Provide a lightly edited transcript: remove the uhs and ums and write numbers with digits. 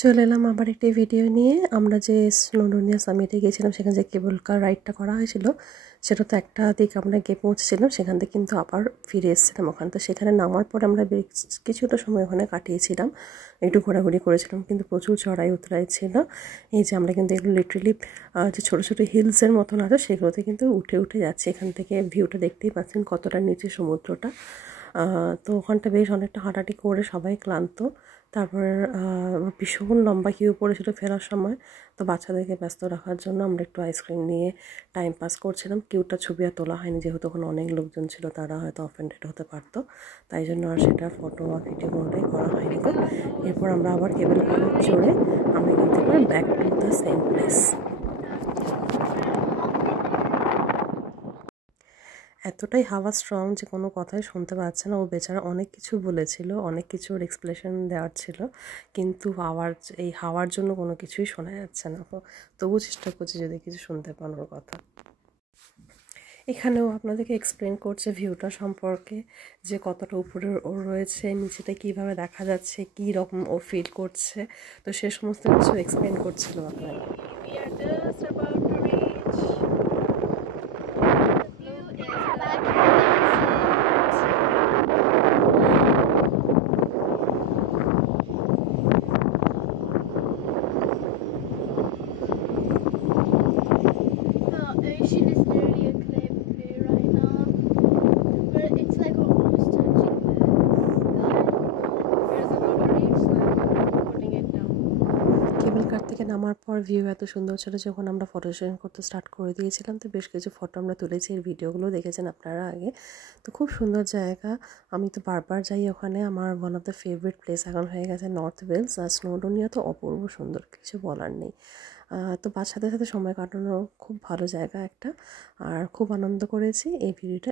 চলে এলাম আবার একটি ভিডিও নিয়ে। আমরা যে স্নোডোনিয়া সামিটে গিয়েছিলাম, সেখানে যে কেবল কার রাইডটা করা হয়েছিল, সেটা তো একটা দিক আমরা গিয়ে পৌঁছেছিলাম, সেখান থেকে কিন্তু আবার ফিরে এসেছিলাম ওখান। তো সেখানে নামার পর আমরা কিছুটা সময় ওখানে কাটিয়েছিলাম, একটু ঘোরাঘুরি করেছিলাম, কিন্তু প্রচুর চড়াই উতরাই ছিল। এই যে আমরা কিন্তু এগুলো লিটারেলি যে ছোটো ছোটো হিলসের মতন আছে, সেগুলোতে কিন্তু উঠে উঠে যাচ্ছে। এখান থেকে ভিউটা দেখতেই পাচ্ছেন কতটা নিচে সমুদ্রটা। তো ওখানটা বেশ অনেকটা হাঁটাহাঁটি করে সবাই ক্লান্ত। তারপর ভীষণ লম্বা কিউ পড়েছিল ফেরার সময়। তো বাচ্চাদেরকে ব্যস্ত রাখার জন্য আমরা একটু আইসক্রিম নিয়ে টাইম পাস করছিলাম। কিউটা ছবি আর তোলা হয়নি, যেহেতু ওখানে অনেক লোকজন ছিল, তারা হয়তো অফেন্ডেড হতে পারতো, তাই জন্য আর সেটা ফটো বা ভিডিও কোনোটাই করা হয়নি। তো এরপর আমরা আবার কেবল কারে চড়ে আমরা কিন্তু এবার back to the same place. এতটাই হাওয়া স্ট্রং যে কোনো কথাই শুনতে পাচ্ছে না। ও বেচারা অনেক কিছু বলেছিল, অনেক কিছুর এক্সপ্লেনেশন দেওয়ার ছিল, কিন্তু এই হাওয়ার জন্য কোনো কিছুই শোনা যাচ্ছে না। তবু চেষ্টা করছি যদি কিছু শুনতে পান ওর কথা। এখানেও আপনাদেরকে এক্সপ্লেন করছে ভিউটা সম্পর্কে, যে কতটা উপরে ও রয়েছে, নিচেটা কীভাবে দেখা যাচ্ছে, কী রকম ও ফিল করছে। তো সে সমস্ত কিছু এক্সপ্লেন করছিল আপনাকে। কেবল কার থেকে নামার পর ভিউ এত সুন্দর ছিল, যখন আমরা ফটো সেশন করতে স্টার্ট করে দিয়েছিলাম, তো বেশ কিছু ফটো আমরা তুলেছি, এর ভিডিওগুলো দেখেছেন আপনারা আগে। তো খুব সুন্দর জায়গা, আমি তো বারবার যাই ওখানে। আমার one of the favourite place এখন হয়ে গেছে নর্থ ওয়েলস। আর স্নোডোনিয়া তো অপূর্ব সুন্দর, কিছু বলার নেই। তো বাচ্চাদের সাথে সময় কাটানো খুব ভালো জায়গা একটা, আর খুব আনন্দ করেছি। এই ভিডিওটা